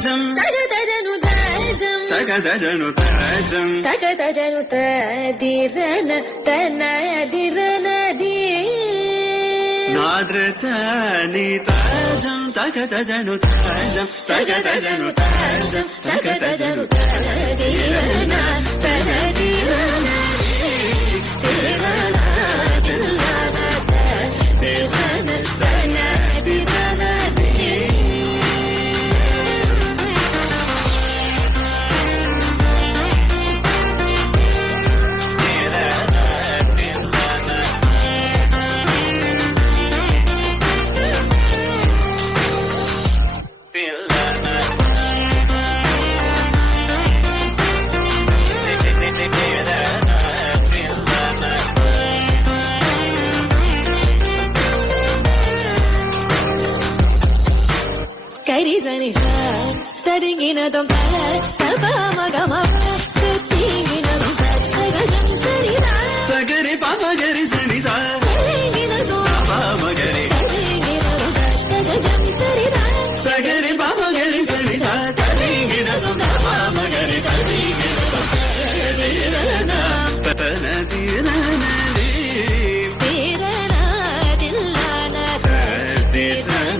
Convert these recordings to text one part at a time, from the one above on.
తగదజను తజం తగదజను తదిరన తనదిరనది నాద్రతని తజం తగదజను తజం తగదజను తజం తగదజను తదిరన తనదిరనది తిరన తిల్లన తిరన తనదిరనది కరిజని సా తరింగిన దొం తప మగమ తింగిన దొం తగజం కరిరా సగరి పాప గరి సని సా తరింగిన దొం పాప మగరి తరింగిన దొం తగజం కరిరా సగరి పాప గరి సని సా తరింగిన దొం పాప మగరి తరింగిన దొం తగజం తనదిరనది తిరన తిల్లన తిరన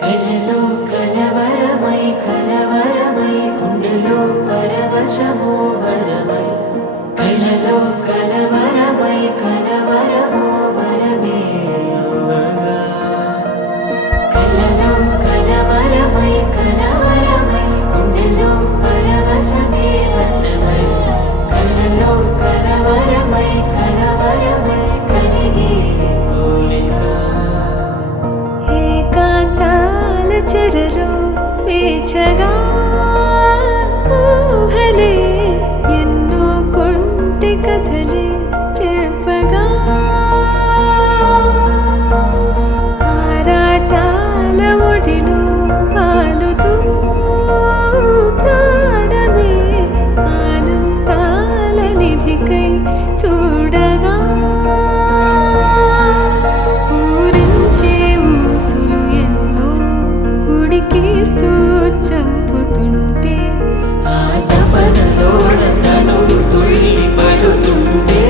కలలో కలవరమై కలవరమై గుండెలో పరవశమో వరమై కలలో కలవరమై కలవరమో వరమే అవ్వగా కలలో కలవరమై కలవరమై గుండెలో పరవశమే వశమై కలలో కలవరమై కలవరమై కలిగే కోరిక చెరలో స్వేచ్ఛగా ఊహలే ఎన్నో కొంటె కథలే చెప్పగా ఆరాటాల ఒడిలో వాలుతూ ప్రాణమే ఆనందాల నిధికై చూడగా ఊరించే ఊసులు ఎన్నో ఉడికిస్తూ చంపుతుంటే ఆ తపనలో తనువు తుళ్ళి పడుతుంటే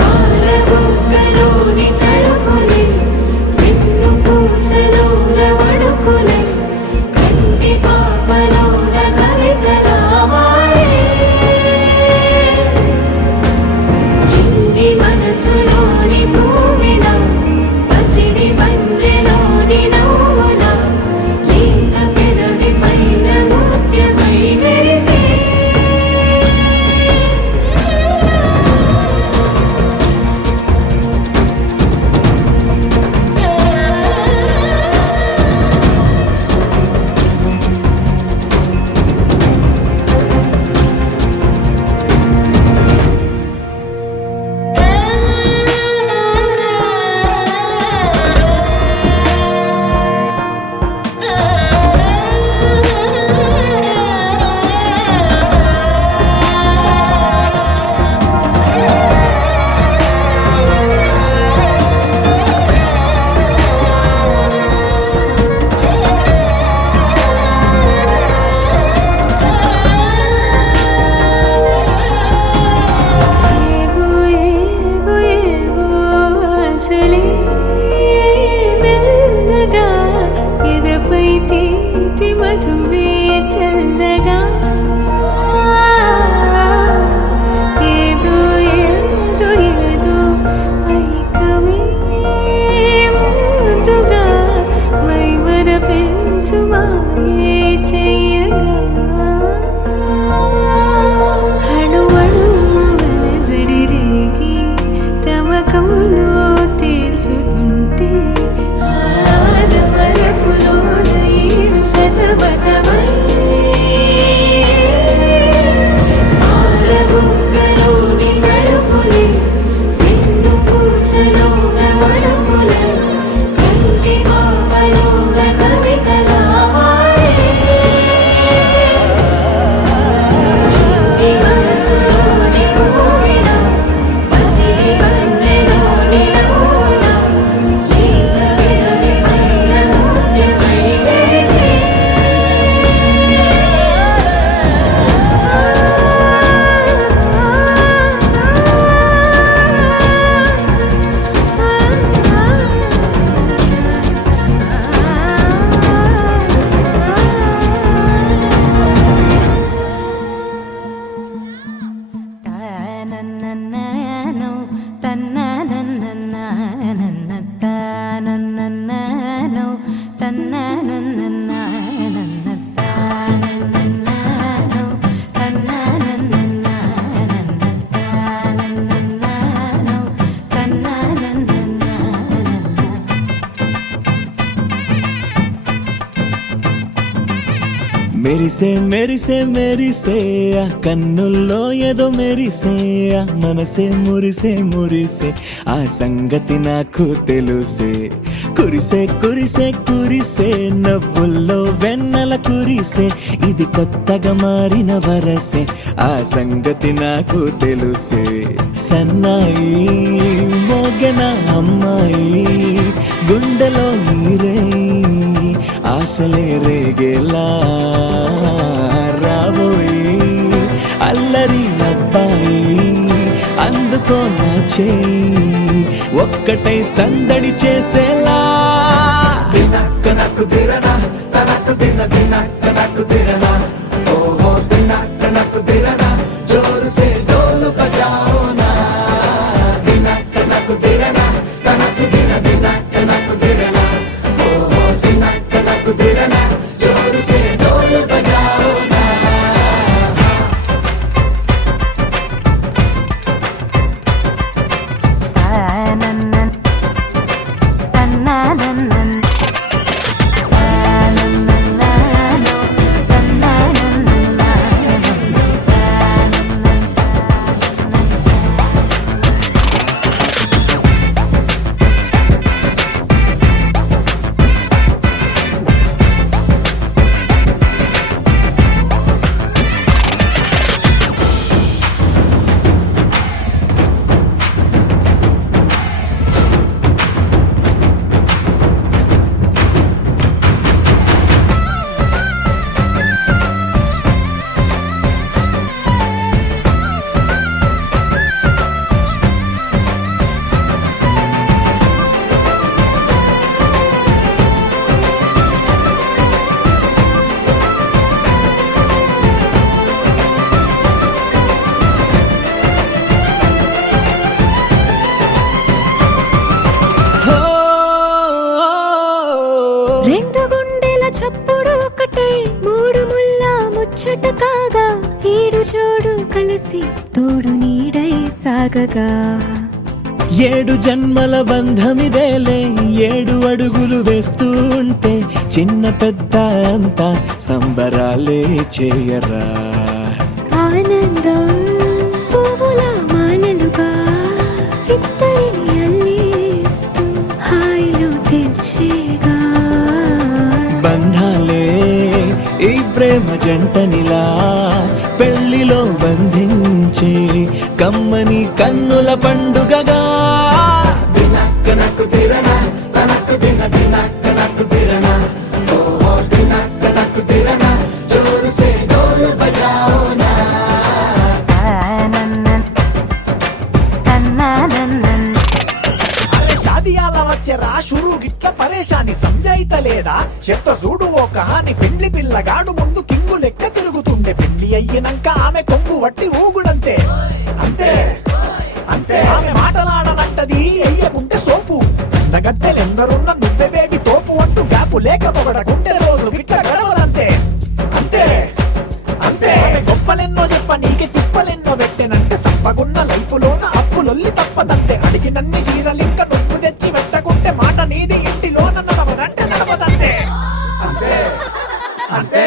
పాలబుగ్గలోని తడుకులే వెన్ను పూసలోన వడుకులే కంటి పాపలోన కవితలా మారే మెరిసే మెరిసే మెరిసే ఆ కన్నుల్లో ఏదో మెరిసే ఆ మనసే మురిసే మురిసే ఆ సంగతి నాకు తెలుసే కురిసే కురిసే కురిసే నవ్వుల్లో వెన్నెల కురిసే ఇది కొత్తగా మారిన వరసే ఆ సంగతి నాకు తెలుసే సన్నాయి మోగన అమ్మాయి గుండెలో ఈరే ఆశలే రేగేలా రాబోయి అల్లరి అబ్బాయి అందుకో నా చేయి ఒక్కటై సందడి చేసేలా దినక్క నక్కు దిరనా తనకు దిన దినక్క నక్కు దిరనా ఓహో దినక్క నక్కు దిరనా జోరు సే డోలు బజాओ నా దినక్క నక్కు దిరనా తనకు దిన దినక్క నక్కు దిరనా ఓహో దినక్క నక్కు దిరనా జోరు సే డోలు బజాओ నా రెండు గుండెల చప్పుడు ఒకటే మూడు ముల్ల ముచ్చట కాగా ఏడు జోడు కలిసి తోడు నీడై సాగగా ఏడు జన్మల బంధమిదేలే ఏడు అడుగులు వేస్తూ ఉంటే చిన్న పెద్ద అంతా సంబరాలే చేయరా ఆనందం పువ్వుల మాలలుగా ఇద్దరిని అల్లిస్తూ హాయిలో తేల్చేగా బంధాలే ఈ ప్రేమ జంటనిలా పెళ్లిలో బంధించి కమ్మని కన్నుల పండుగగా దినక్క నక్కు దిరనా తనకు దిన దినక్క నక్కు దిరనా ఓహో దినక్క నక్కు దిరనా జోరు సే డోలు బజాओ నా అరే షాదియాల వచ్చెరా షురు గిట్ల పరేషాని సంజాయితలేదా చెత్త చూడు ఓ కహాని పెండ్లి పిల్లగాడు ముందు కింగు లెక్క తిరుగుతుండే పెళ్లి అయ్యినంక ఆమె కొంగు వట్టి ఊగుడంతే అంతే అంతే ఆమె మాటలాడనంటది అయ్యకుంటే సోపు గద్దెలెందరున్న నువ్వే బేబీ తోపు అంటూ గ్యాపు లేకపోవడకుంటే రోజు గిట్ల గడవదంతే అంతే అంతే ఆమె గొప్పలెన్నో చెప్ప నీకే తిప్పలెన్నో పెట్టెనంటే సప్పగున్న లైఫ్ లోన అప్పులొల్లి తప్పదంతే అడిగినన్ని చీరలింక నువ్వు తెచ్చి పెట్టకుంటే మాట నీది ఇంటిలోన నడవదంటే నడవదంతే అంతే అంతే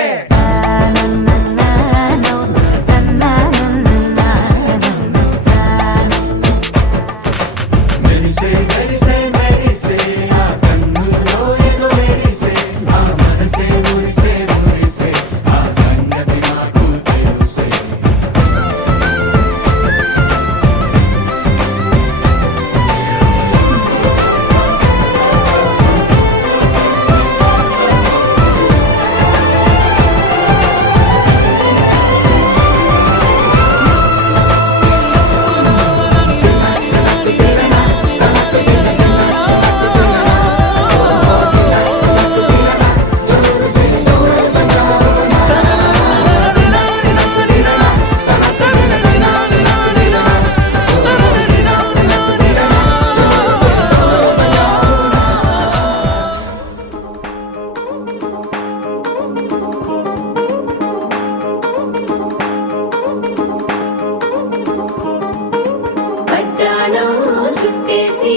చుట్టేసి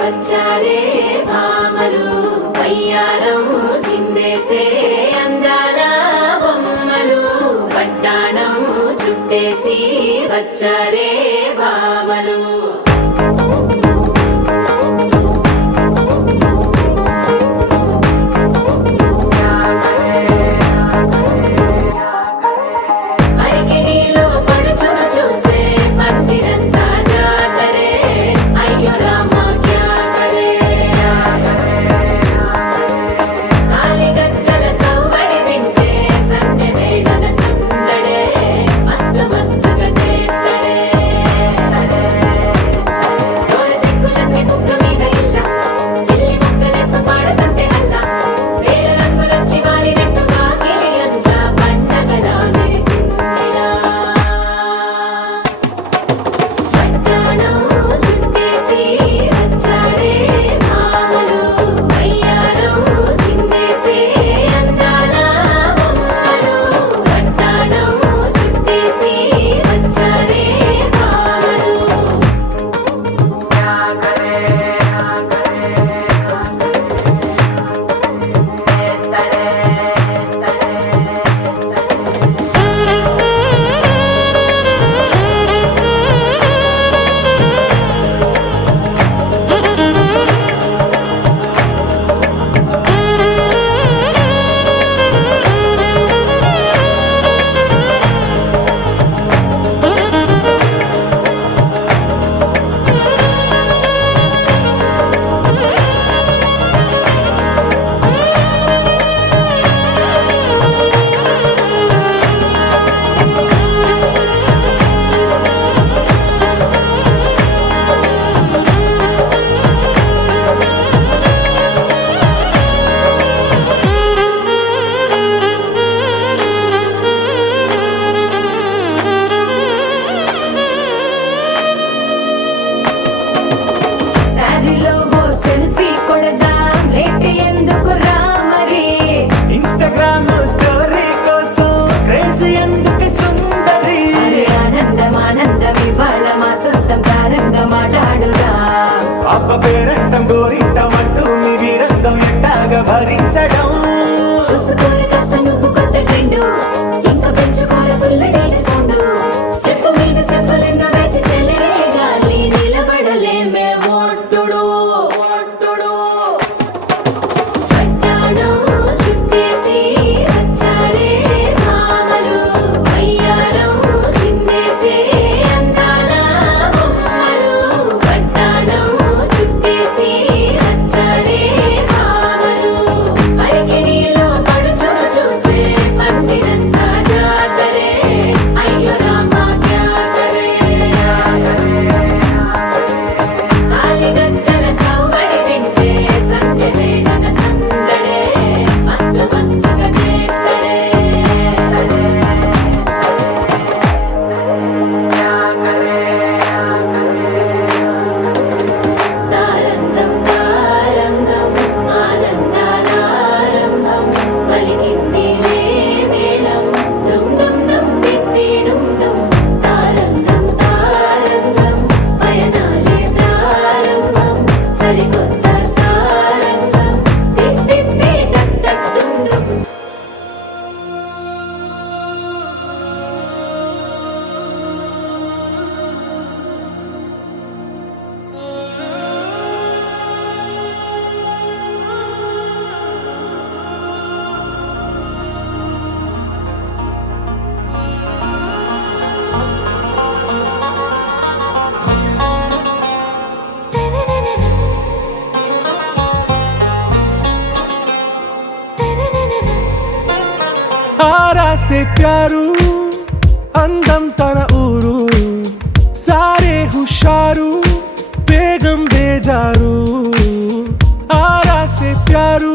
వచ్చారే భామలు వయ్యారం చిందేసే అందాల బొమ్మలు చుట్టేసి వచ్చారే భామలు అరికిణీలో పడుచును చూస్తే మందిరంతా జాతరే అయ్యో రామ క్యా కరే కాలిగజ్జల సవ్వడి వింటే సంధ్య వేళన సందడే మస్తు మస్తుగా చేత్తడే డోలు సిక్కులన్నీ కుక్క మీద ఇల్ల పిల్లి ముక్కలేస్తూ పాడుతుంటే అల్లా వేల రంగులొచ్చి వాలినట్టుగా గిలి అంతా పండగలా మెరిసిందిలా పట్టాణం చుట్టేసి వచ్చారే భామలు అయ్యారం చిందేసే అందాల బొమ్మలు పట్టాణం చుట్టేసి వచ్చారే భామలు శారీలో ఓ సెల్ఫీ కొడదాం లేట్ ఎందుకు రామరి ఇన్స్టాగ్రామ్ స్టోరీ కోసం క్రేజీ ఎందుకు సుందరి ఆనందం ఆనందం ఇవాళ మా సొంతం తారంగా మాట్లాడురా అప్ప పేరంటం గోరింటం అంటూ మీ వీరంగం ఎట్టాగా భరించడం చూసుకోరు కాస్త నువ్వు కొత్త ట్రెండ్ ఇంకా పెంచుకోరు ఫుల్ డీజే సౌండ్ స్టెప్ మీద స్టెప్పులెన్నో వేసి చెలరే గాలి నిలబడలేమే ఓట్టుడు ఓట్టుడు పట్టాణం చుట్టేసి వచ్చారే భామలు అయ్యారం చిందేసే అందాల బొమ్మలు పట్టాణం చుట్టేసి వచ్చారే భామలు అరికిణీలో పడుచును చూస్తే మందిరంతా జాతరే అయ్యో రామ క్యా కరే కాలిగజ్జల సవ్వడి వింటే సంధ్య వేళన సందడే మస్తు మస్తుగా చేత్తడే తారంగం తారంగం ఆనందాలారంభం పలికింది రే మేళం డుమ్ డుమ్ డుమ్ పిప్పి డుమ్ డుమ్ తారంగం తారంగం పయనాలే ప్రారంభం సరికొత్త సారంగం పిప్పి టక్ టక్ డుమ్ డుమ్ आरा से प्यारू అందం తన ఊరు సారే హుషారు బేగం బేజారు ఆరా से प्यारू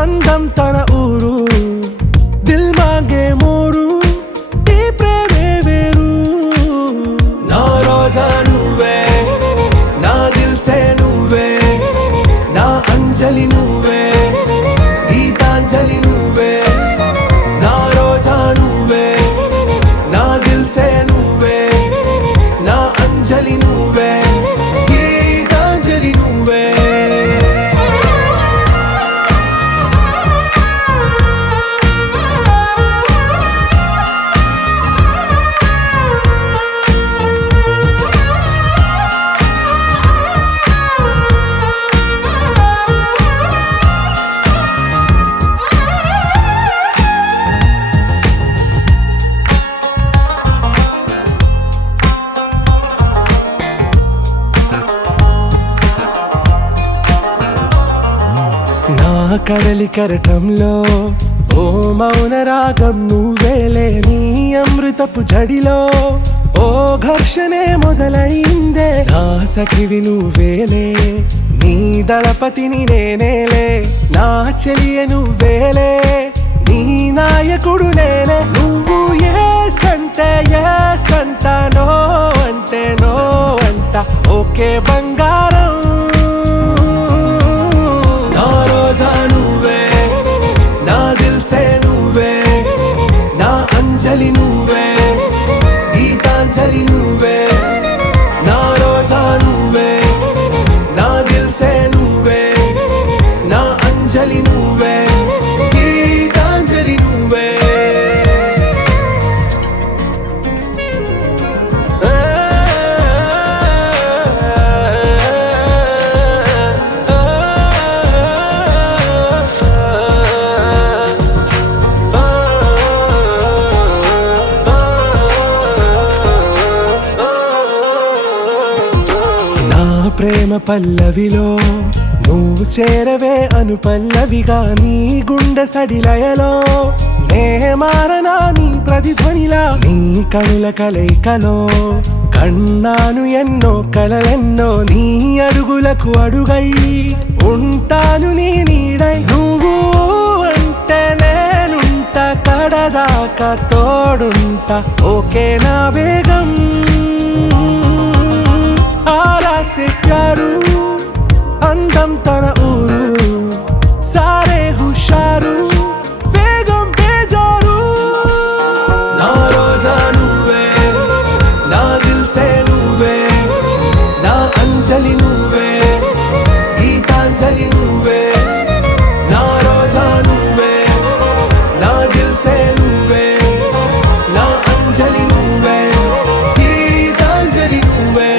అందం తన ఊరు దిల్ మాంగే మోరు ఈ ప్రేమే వేరు నా రోజా నువ్వే నా దిల్ సే నువ్వే నా అంజలి నువ్వే గీతాంజలి నువ్వే నా రోజా నువ్వే నా దిల్ సే నువ్వే నా అంజలి నువ్వే గీతాంజలి కడలి కెరటంలో ఓ మౌన రాగం నువ్వేలే, నీ అమృతపు జడిలో ఓ ఘర్షణే మొదలైందే. నా సఖివి నువ్వేలే, నీ దళపతిని నేనేలే, నా చెలియ నువ్వేలే, నీ నాయకుడు నేనే. నువ్వు ఏ సంట నో అంటే నో అంట, ఓకే బంగారం. నా రోజా నువ్వే, నా దిల్సే నువ్వే, నా అంజలి నువ్వే, గీతాంజలి నువ్వే. నా రోజా నువ్వే, నా దిల్సే నువ్వే, నా అంజలి నువ్వే, గీతాంజలి నువ్వే. నా ప్రేమ పల్లవిలో నువ్వు చేరవే అను పల్లవిగా, నీ గుండె సడిలయలో నే మారనా నీ ప్రతిధ్వనిలా. నీ కనుల కలయికలో కన్నాను ఎన్నో కలలెన్నో, నీ అడుగులకు అడుగై ఉంటాను నీ నీడై. నువ్వు అంటే నేనుంట కడదాకా తోడుంటా, ఓకే నా బేగం. ఆరా సే ప్యారు అందం తన ఊరు, సారే హుషారు బేగం బేజారు. నా రోజా నువ్వే, నా దిల్సే నువ్వే, నా అంజలి నువ్వే, గీతాంజలి నువ్వే. నా రోజా నువ్వే, నా దిల్సే నువ్వే, నా అంజలి నువ్వే, గీతాంజలి నువ్వే.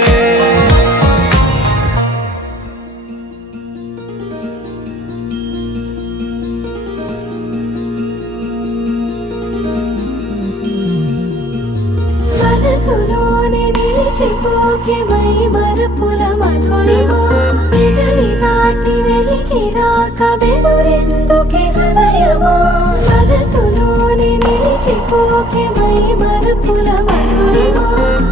మనసులోనే నిలిచిపోకే మై మరపుల మధురిమా, పెదవి దాటి వెలికి రాక బెదురెందుకే హృదయమా. మనసులోనే నిలిచిపోకే మై మరపుల మధురిమా,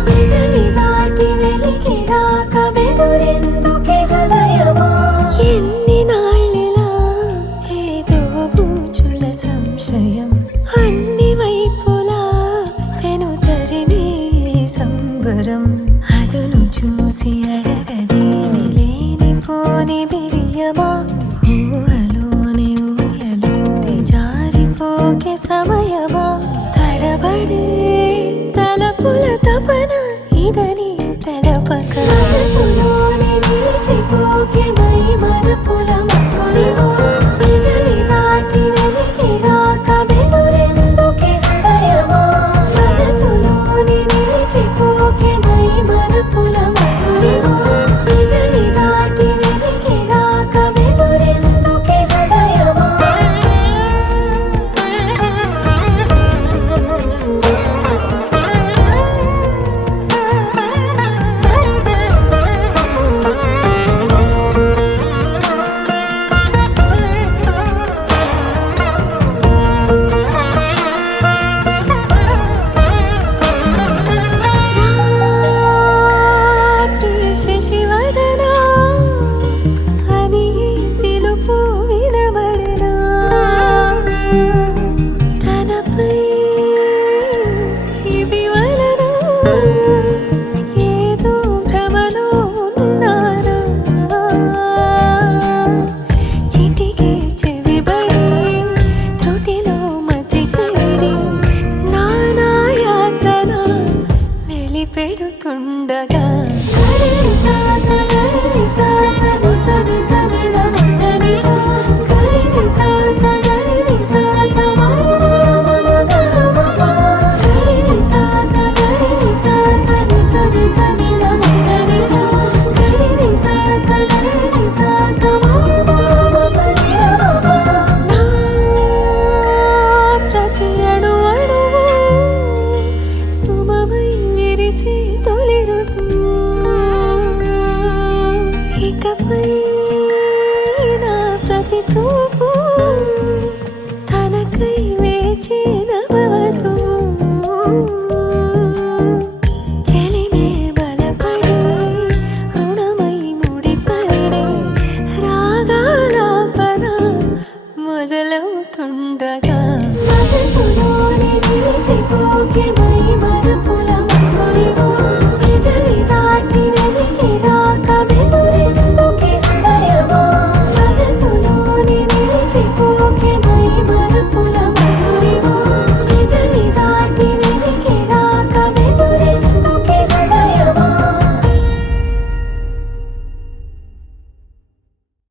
పెదవి దాటి వెలికి రాక బెదురెందుకే హృదయమా. ఎన్ని నాళ్ళిలా ఏదో బూచుల సంశయం, అన్ని వైపులా వెనుతరిమే సంబరం. అదును చూసి అడగదేమి లేనిపోని బిడియమా, ఊహలోని ఊయలోకి జారిపోకే సమయమా. తడబడే తలపుల తపన ఇదని తెలపక, మనసులోనే నిలిచిపోకే మై మరపుల మధురిమా, పెదవి దాటి వెలికి రాక బెదురెందుకే హృదయమా. మనసులోనే నిలిచిపోకే మై మరపుల మధురిమా, పెదవి దాటి వెలికి రాక బెదురెందుకే హృదయమా. శశివదనా అని పిలుపు వినబడనా, తనపై ఇది వలన ఏదో భ్రమలో ఉన్నానా. చిటికే చెవిబడి త్రుటిలో మతి చేరి నానా యాతన వెలిపెడుతుండగా,